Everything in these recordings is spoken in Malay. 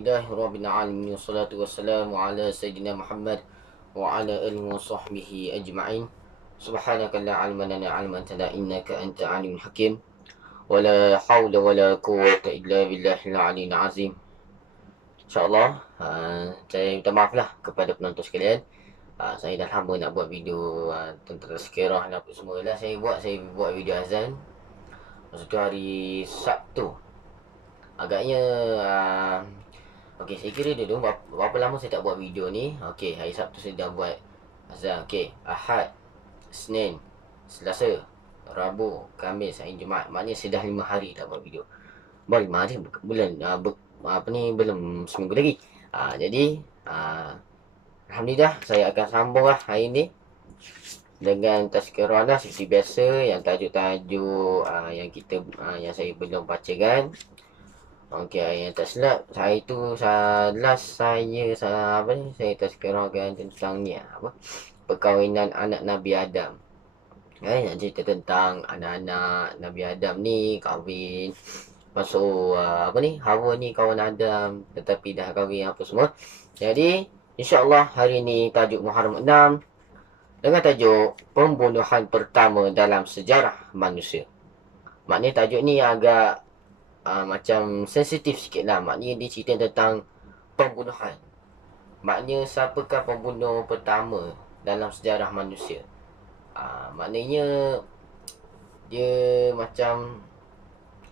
Bismillahirrahmanirrahim. Wassalatu wassalamu ala Sayyidina Muhammad wa ala alihi wa sahbihi ajma'in. Subhanaka la ilma lana illa ma 'allamtana innaka anta alimul hakim. Wa la hawla wa la quwwata illa billahil aliyyil azim. InsyaAllah, saya minta maaf lah kepada penonton sekalian. Saya dah lama nak buat video tentang tazkirah dan apa semua lah. Saya buat video azan. Masa tu hari Sabtu. Agaknya okey, saya kira dulu berapa lama saya tak buat video ni. Okey, hari Sabtu saya dah buat azan. Okey, Ahad, Isnin, Selasa, Rabu, Khamis, hari Jumaat. Maknanya saya dah 5 hari tak buat video. Baru 5 hari bulan belum seminggu lagi. Jadi alhamdulillah saya akan sambung lah hari ni dengan tazkirah lah seperti biasa, yang tajuk-tajuk yang saya belum bacakan. Okey, yang tak silap saya tazkirahkan tentang ni perkahwinan anak Nabi Adam. Nak cerita tentang anak-anak Nabi Adam ni kahwin. Pasal Hawa ni kawan Adam tetapi dah kahwin apa semua. Jadi insya-Allah hari ni tajuk Muharram 6 dengan tajuk pembunuhan pertama dalam sejarah manusia. Maknanya tajuk ni agak macam sensitif sikit lah. Maknanya dia cerita tentang pembunuhan. Maknanya siapakah pembunuh pertama dalam sejarah manusia. Maknanya dia macam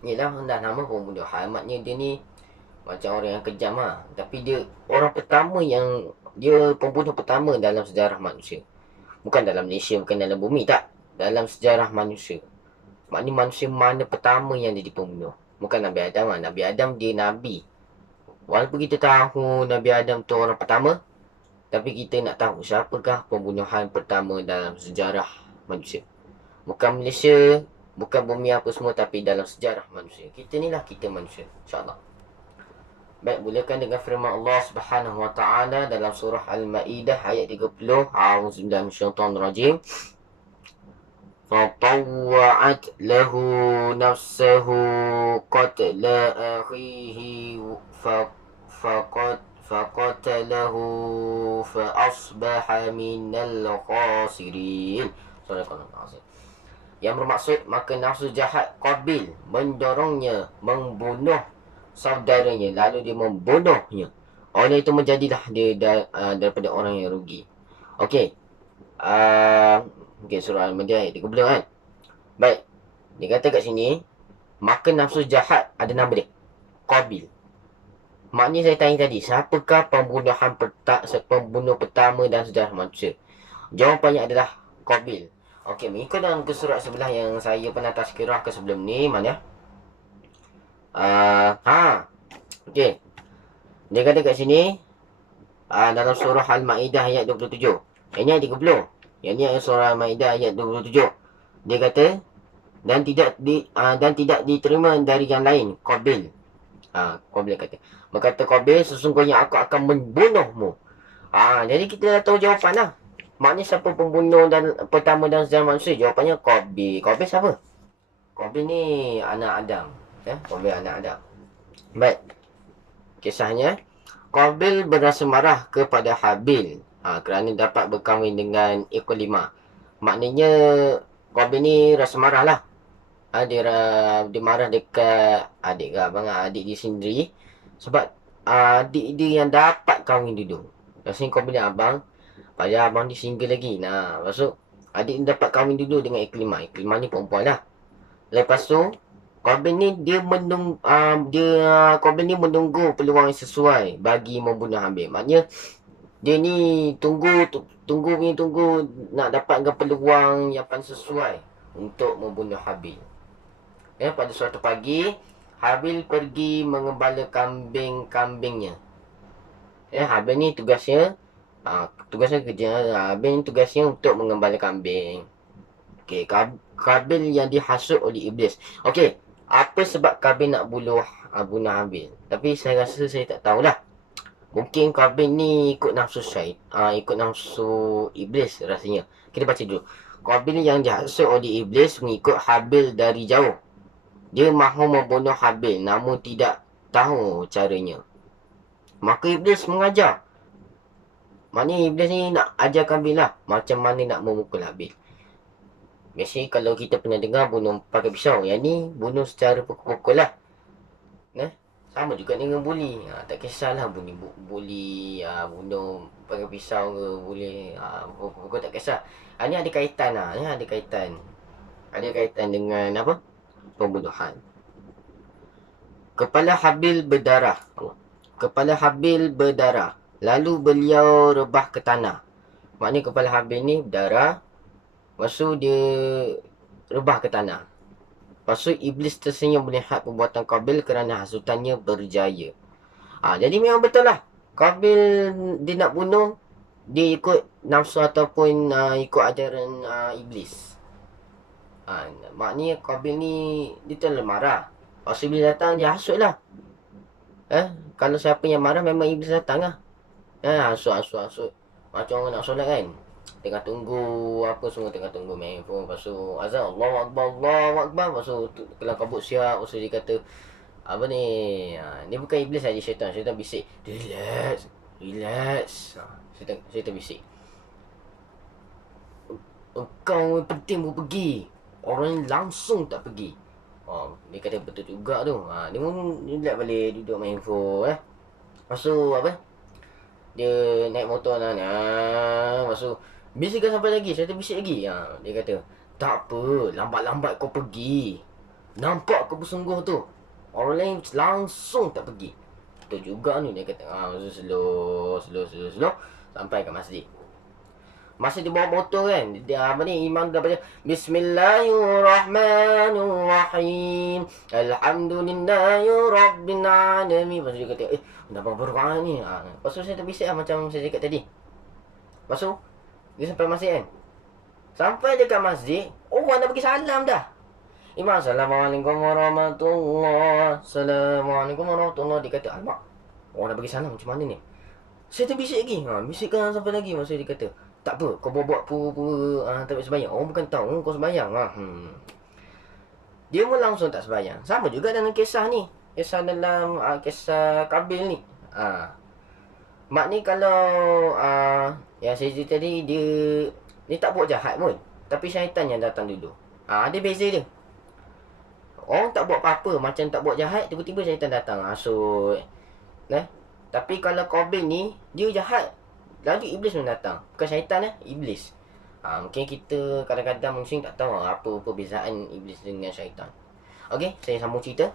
yelah, dah nama pembunuhan. Maknanya dia ni macam orang yang kejam lah. Tapi dia orang pertama yang dia pembunuh pertama dalam sejarah manusia. Bukan dalam Malaysia, bukan dalam bumi, tak. Dalam sejarah manusia. Maknanya manusia mana pertama yang jadi pembunuh. Bukan Nabi Adam lah. Nabi Adam dia Nabi. Walaupun kita tahu Nabi Adam tu orang pertama, tapi kita nak tahu siapakah pembunuhan pertama dalam sejarah manusia. Bukan Malaysia, bukan bumi apa semua, tapi dalam sejarah manusia. Kita ni lah kita manusia, insyaAllah. Baik, mulakan dengan firman Allah Subhanahu Wa Taala dalam surah Al-Ma'idah ayat 30. A'udzubillahi minasyaitonirrajim. فطوعت له نفسه قتل أخيه فقتله فأصبح من الخاسرين. Yang bermaksud, maka nafsu jahat Qabil mendorongnya membunuh saudaranya, lalu dia membunuhnya. Oleh itu menjadilah dia daripada orang yang rugi. Okey. Okey, surah Al-Ma'idah ayat 30 kan. Baik. Dia kata kat sini, maka nafsu jahat ada nama dia, Qabil. Maknanya saya tanya tadi, siapakah pembunuh pertama dalam sejarah manusia? Jawapannya adalah Qabil. Okey, mengikut dalam surat sebelah yang saya pernah tazkirah ke sebelum ni, mana? Okey. Dia kata kat sini, dalam surah Al-Ma'idah ayat 27. Ini ayat 30. Yang ni ayat surah Al-Ma'idah ayat 27. Dia kata, dan tidak diterima dari yang lain, Qabil. Qabil kata. Berkata Qabil, sesungguhnya aku akan membunuhmu. Jadi kita dah tahu jawapan lah. Maknanya siapa pembunuh pertama dalam sejarah manusia? Jawapannya Qabil. Qabil siapa? Qabil ni anak Adam. Qabil anak Adam. Baik. Kisahnya, Qabil berasa marah kepada Habil kerana dapat berkahwin dengan Iklimah. Maknanya Qabil ni rasa marah lah. Dia marah dekat adik dia sendiri. Sebab adik dia yang dapat kahwin dulu. Rasanya Qabil ni abang, padahal abang dia single lagi. Maksud adik dia dapat kahwin dulu dengan Iklimah. Iklimah ni perempuan lah. Lepas tu Qabil ni Qabil ni menunggu peluang yang sesuai bagi membunuh Habil. Maknanya dia ni tunggu nak dapatkan peluang yang paling sesuai untuk membunuh Habil. Pada suatu pagi, Habil pergi mengembala kambing-kambingnya. Habil ni tugasnya untuk mengembala kambing. Okey, Qabil yang dihasut oleh iblis. Okey, apa sebab Qabil nak bunuh Habil? Tapi saya rasa saya tak tahulah. Mungkin Qabil ni ikut nafsu ikut nafsu iblis rasanya. Kita baca dulu. Qabil yang dihasut oleh iblis mengikut Habil dari jauh. Dia mahu membunuh Habil namun tidak tahu caranya. Maka Iblis mengajar. Maknanya Iblis ni nak ajar Qabil lah macam mana nak memukul Habil. Biasanya kalau kita pernah dengar bunuh pakai pisau, yang ni bunuh secara pukul-pukul lah. Sama juga dengan buli. Tak kisahlah buli bunuh pakai pisau ke, boleh pukul tak kisah. Ni ada kaitan lah. Ni ada kaitan. Ada kaitan dengan apa? Pembunuhan. Kepala Habil berdarah. Kepala Habil berdarah. Lalu beliau rebah ke tanah. Maknanya kepala Habil ni berdarah. Lepas tu dia rebah ke tanah. Lepas tu Iblis tersenyum melihat perbuatan Qabil kerana hasutannya berjaya. Jadi memang betul lah. Qabil dia nak bunuh, dia ikut nafsu ataupun ikut ajaran Iblis. Maknanya Qabil ni dia terlalu marah. Lepas tu Iblis datang, dia hasut lah. Kalau siapa yang marah memang Iblis datang lah. Hasut. Macam orang nak solat kan. Tengah tunggu apa semua, tengah tunggu main phone. Lepas tu azan Allahu Akbar. Lepas tu kelam kabut siap. Lepas tu dia kata apa ni, ni bukan Iblis lah, dia syaitan. Syaitan bisik, relax. Syaitan bisik, engkau penting pun pergi, orang ni langsung tak pergi. Dia kata betul juga tu. Dia pun relax balik, duduk main phone. Lepas tu apa, dia naik motor lah. Lepas tu bisik sampai lagi, saya terbisik lagi. Dia kata tak apa, lambat-lambat kau pergi. Nampak kau bersungguh tu, orang lain langsung tak pergi. Betul juga ni, dia kata. Slow sampai ke masjid. Masa dia bawa motor kan, dia apa ni, imam dah baca Bismillahirrahmanirrahim, Alhamdulillahi Rabbil Alamin. Lepas tu dia kata dah berapa rakaat ni. Lepas tu saya terbisik lah macam saya cakap tadi. Lepas tu dia sampai masjid kan. Sampai dekat masjid, orang dah bagi salam dah. Imam, Assalamualaikum warahmatullahi, Assalamualaikum warahmatullahi. Dia kata, alamak, orang dah bagi salam macam mana ni? Saya terbisik lagi. Bisikkan sampai lagi. Masa dia kata, tak apa, kau buat pura-pura tak sembahyang. Orang bukan tahu kau sembahyang. Dia pun langsung tak sembahyang. Sama juga dengan kisah ni. Kisah dalam kisah Qabil ni. Maknanya kalau yang saya cerita tadi, dia tak buat jahat pun, tapi syaitan yang datang dulu. Ada beza dia. Orang tak buat apa-apa, macam tak buat jahat, tiba-tiba syaitan datang hasut. Tapi kalau Qabil ni, dia jahat, lalu Iblis pun datang. Bukan syaitan Iblis. Mungkin kita kadang-kadang mungkin tak tahu apa perbezaan Iblis dengan syaitan. Okey, saya sambung cerita.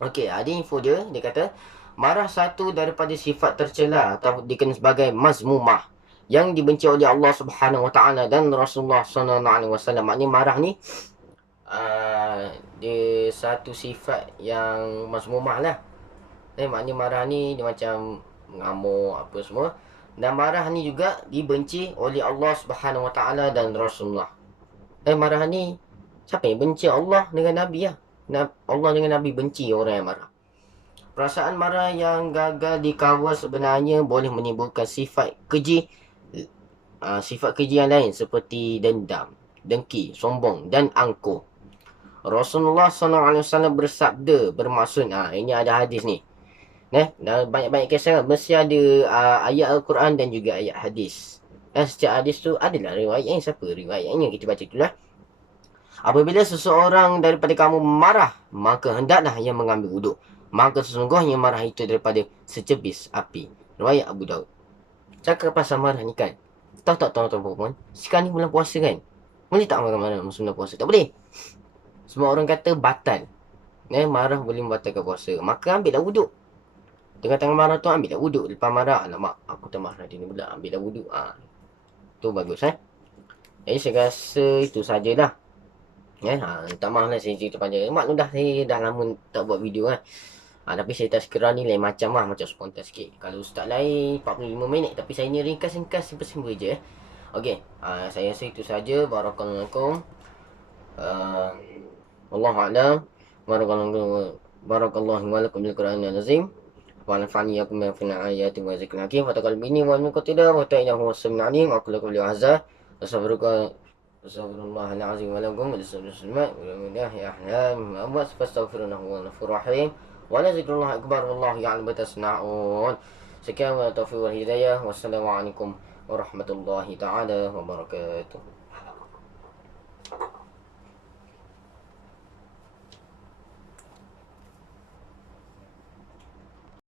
Okey, ada info dia. Dia kata marah satu daripada sifat tercela atau dikenal sebagai mazmumah yang dibenci oleh Allah Subhanahu Wa Taala dan Rasulullah Sallallahu Alaihi Wasallam. Maknanya marah ni dia satu sifat yang mazmumah lah. Maknanya marah ni dia macam mengamuk apa semua. Dan marah ni juga dibenci oleh Allah Subhanahu Wa Taala dan Rasulullah. Marah ni siapa yang benci? Allah dengan Nabi lah. Allah dengan Nabi benci orang yang marah. Perasaan marah yang gagal dikawal sebenarnya boleh menimbulkan sifat keji. Sifat keji yang lain seperti dendam, dengki, sombong dan angkuh. Rasulullah SAW bersabda bermaksud, ini ada hadis ni. Dan banyak-banyak kisah mesti ada ayat Al-Quran dan juga ayat hadis. Setiap hadis tu adalah riwayatnya. Siapa riwayatnya kita baca itulah. Apabila seseorang daripada kamu marah, maka hendaklah ia mengambil wuduk. Maka sesungguhnya marah itu daripada secebis api. Riwayat Abu Daud. Cakap pasal marah ni kan, tahu tak tuan-tuan perempuan, sekarang ni bulan puasa kan, boleh tak marah-marah masa bulan puasa? Tak boleh. Semua orang kata batal. Marah boleh membatalkan puasa. Maka ambillah wuduk. Tengah-tengah marah tu ambillah wuduk. Lepas marah, alamak, aku tak marah dia ni pula, ambillah wuduk. Tu bagus Jadi saya rasa itu sajalah. Tak maaf lah saya cerita panjang. Maklum dah, saya dah lama tak buat video tapi saya tak sekira ni lain macam macam spontan sikit. Kalau ustaz lain 45 minit, tapi saya ni ringkas-ringkas, simple-simple je. Okey, saya rasa itu saja. Barakallahu lakum. Wallahu a'lam. Barakallahu wa lakum bil Qur'anil azim. Wa nafa'ani yakum bi ayati wa zikril hakim. Wa taqabbal wa min qatida wa ta'inahu was-sami'ul 'alim. Aqulu lakum li azza. Astagfirullahal azim wa lakum wa lillahi ya ahlam wa astaghfirunahu wa ghafurur rahim. Wa la zikrullah akbar wallahu ya'lamu ma tasna'un. Sekian wa taufiq wal hidayah. Wassalamualaikum warahmatullahi taala wabarakatuh.